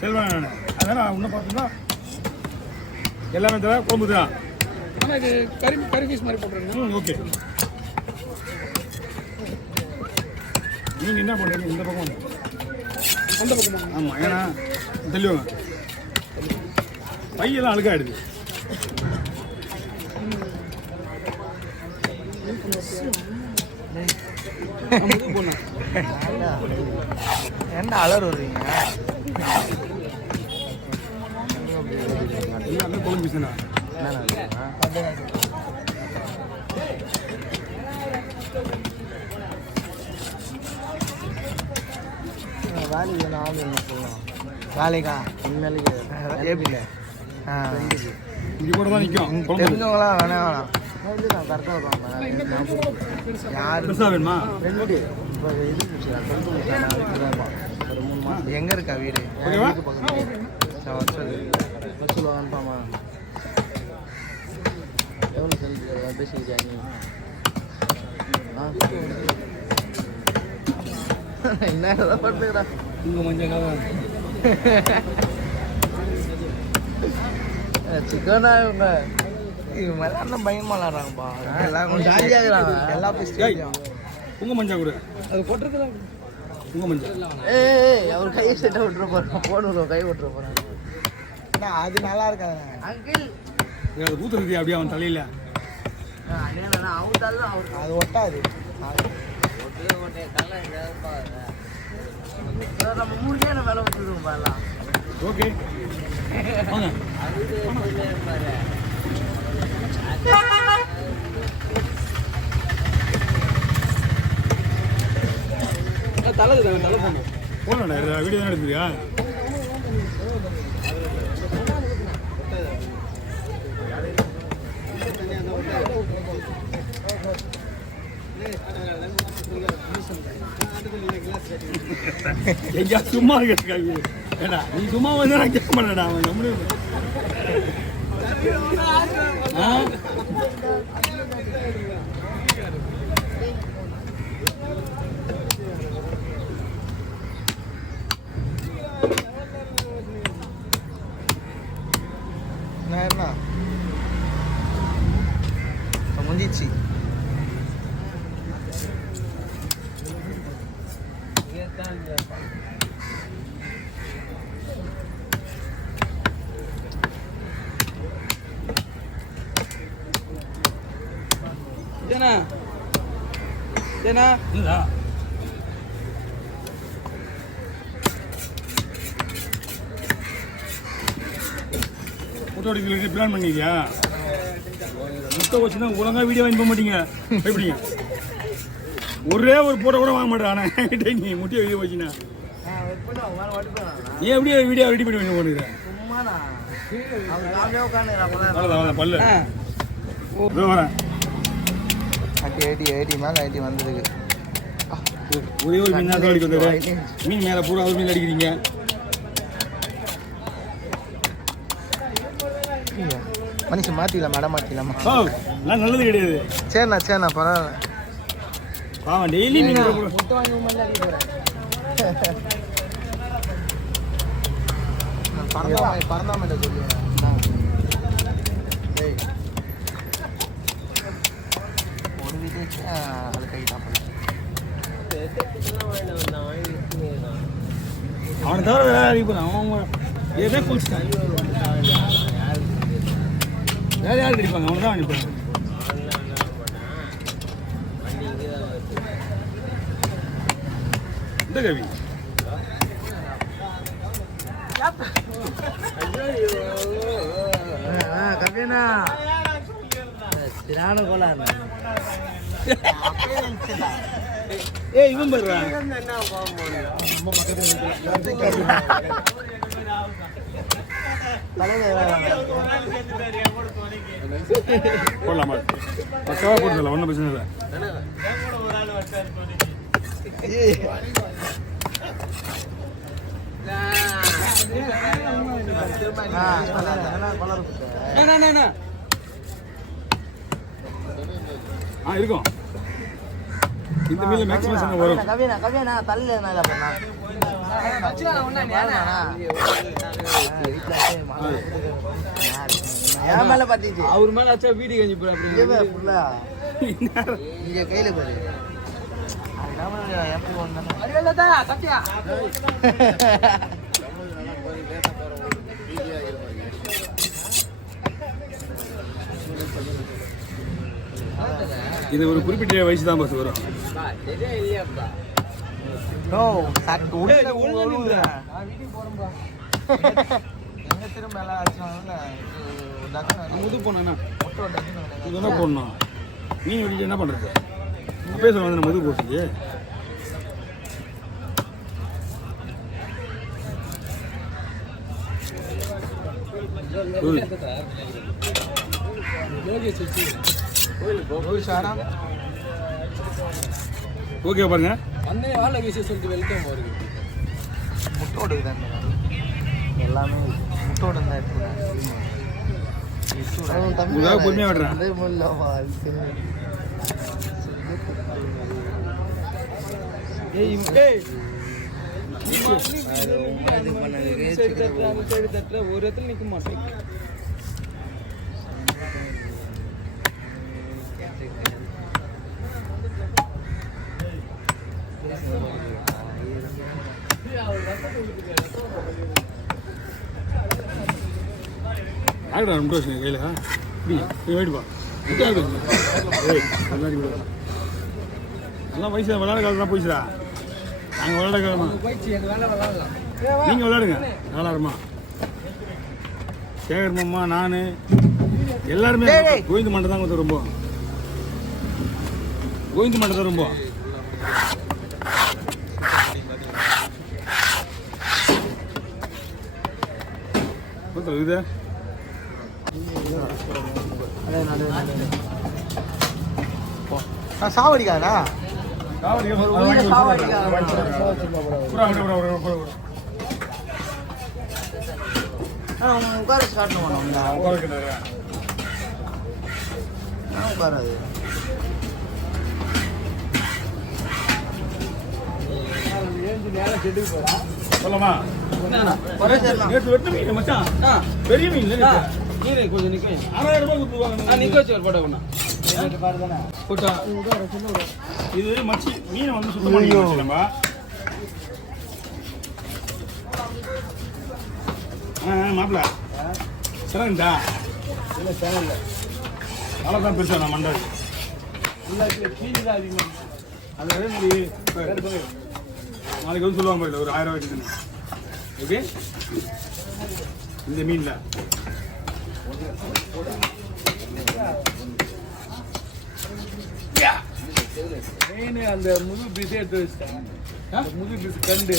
செல்வன் நான் அதான் இன்னும் பார்த்தோம்னா எல்லாமே தர குழம்பு தான். ஆனால் இது கறி பீஸ் மாதிரி போட்டுருங்க. ஓகே. நீங்கள் என்ன பண்ணுறீங்க? இந்த பக்கம் அந்த பக்கமா? ஆமாம், ஏன்னா தெளிவாங்க பையெல்லாம் அழுக்காயிடுது. என்ன அலர் வருவீங்க? எல்லாமே குழம்பு பீஸ்ண்ணா. வேலைக்கு நாலு சொல்லலாம். வேலைக்கா இனிமேலுக்கு ஏபியில் இங்கே கூட தான் நிற்கும். தெரிஞ்சவங்களாம் வேணாம் இல்லைதான் கரெக்டாக இருப்பாங்க. யார் பெருசாக வேணுமா? ரெண்டு இப்போ இது ஒரு 3 மாதம். எங்கே இருக்கா வீடு? ஓகேவா? வசூல் அனுப்பாமா? எவ்வளோ செல் பேசிக்கிறியா நீ? என்ன படுத்துக்கிறா உங்கள் மஞ்சள் காலம் சிக்கனா இவங்க இவங்க எல்லாம் பயமா விளாட்றாங்கப்பா. எல்லாம் கொஞ்சம் ஜாலியாக இருக்கிறாங்க. எல்லா பேசியும் உங்கள் மஞ்சள் கூட அது போட்டிருக்குதான். உங்கள் மஞ்சள். ஏய் அவர் கையை செட்டை விட்டுற போகிறோம். போடுவோம் கை விட்டுற போகிறேன். அது நல்லா இருக்காது அங்கிள். அது ஊற்றுறது அப்படியே அவன் தலையில் அவர் தள்ள அவர் அது ஒட்டாது. நம்ம 3 கேன வேலை வச்சுருக்கோம் பாருலாம். ஓகே வாங்க. தலை போகணும். போனடா வீடியோ தான் எடுத்துறியா? எங்கேயா சும்மா இருக்காங்க. ஏடா நீ சும்மா வந்து நான் கேட்க மாட்டேடா. அவன் நம்மளும் என்ன முடிஞ்சிச்சு. ஏனா ஏனா இல்ல ஃபோட்டோ எடுக்க பிளான் பண்ணிக்கியா? முட்டை வச்சுன்னா ஒழுங்கா வீடியோ வாங்கி போக மாட்டீங்க. எப்படிங்க ஒரே ஒரு போட்டோ கூட வாங்க மாட்டேன். ஆனால் நீ முட்டையை வீடியோ வச்சுனா நீ எப்படியே வீடியோ ரெடி பண்ணி போனுக்கிறேன். அவ்வளோதான் பல்லு வரேன். ஏடி மேலே ஐடி வந்ததுக்கு ஒரே ஒரு மீன் தான் அடிக்க வந்தது. மீன் மேலே பூரா ஒரு மீன் அடிக்கிறீங்க. மனுஷன் மாற்றிடலாம் மேடம் மாற்றிடலாமா? ஓ நான் நல்லது கிடையாது. சரிண்ணா பரவாயில்ல. பாவம் டெய்லி மீன் முட்டை வாங்கி மாதிரி அடிக்க போகிறேன். பறந்தாம சொல்லுவேன். ஒரு வீட்டுக்கு அது கை சாப்பிடலாம். அவனை தவிர வேற அடிப்பான். அவன் ஏதோ குளிச்சுட்டான். வேற யார் கிடைப்பாங்க? அவன் தான் அனுப்பாங்க. இந்த கவி கவினா திரான கோலார். ஏய் இவன் பண்றான். போடலாமா? பக்காவா போட்டுல ஒன்றும் பிரச்சனை இல்லை. இருக்கும். இந்த மீன் மேக்ஸிமம் வரும். கவியா தள்ளு என் மேல பாத்திச்சு அவர் மேல ஆச்சா வீடு கஞ்சி போய் அப்படி ஃபுல்லா இங்க கையில பாரு எப்படி இது ஒரு குறிப்பிட்ட வயசு தான் பஸ் வரும். எங்க திரும்ப எல்லாம் முது போனா இது என்ன போடணும்? மீன் வெடிச்சு என்ன பண்றது? அப்பயே சொல்லுவாங்க முது போட்டு. ஓகே பாருங்க. அண்ணே வாழ விஷயம் சொல்லிட்டு வெல்கம் வருது. முட்டோடு தான் எல்லாமே முட்டோடு தான் உங்களுக்காக பொறுமையாக விடுறேன். ஒரு இடத்துல நிக்க மாட்டேன். ஆகிடா ரொம்ப வருஷம் கையில் வேடுப்பா நல்லா வயசு விளையாட காலம் தான் போயிடுச்சுடா. நாங்கள் விளையாட காலமா நீங்கள் விளையாடுங்க. நாலாயிரமா சேகர் மாமா நான் எல்லாருமே கோவிந்த மண்டை தான் கொஞ்சம் ரொம்ப கோவிந்த மண்டை தான் ரொம்ப இது சாவடிக்காதா உட்கார ஸ்டார்ட் பண்ணுவோம். உட்காராது சொல்லமா நேற்று வெட்டு மீன் மச்சான் பெரிய மீன் நீரே கொஞ்சம் நிக்க 6000 ரூபாய் கொடுத்துருவாங்க. நிக்க வச்சு ஒரு போட்டோ ஒண்ணா போட்டா இது மச்சி மீனை வந்து சுத்தம் பண்ணி வச்சுக்கலாமா? மாப்பிள்ள சிறந்தா இல்லை சேனல் அவ்வளோதான் பெருசா நான் மண்டாது கீழே தான் அதிகமாக அது அதே மாதிரி நாளைக்கு வந்து சொல்லுவாங்க இல்லை ஒரு 1000 ரூபாய்க்கு ஓகே. இந்த மீனில் அந்த முழு பீஸே எடுத்து வச்சுட்டேன். முழு பீஸ் கண்டு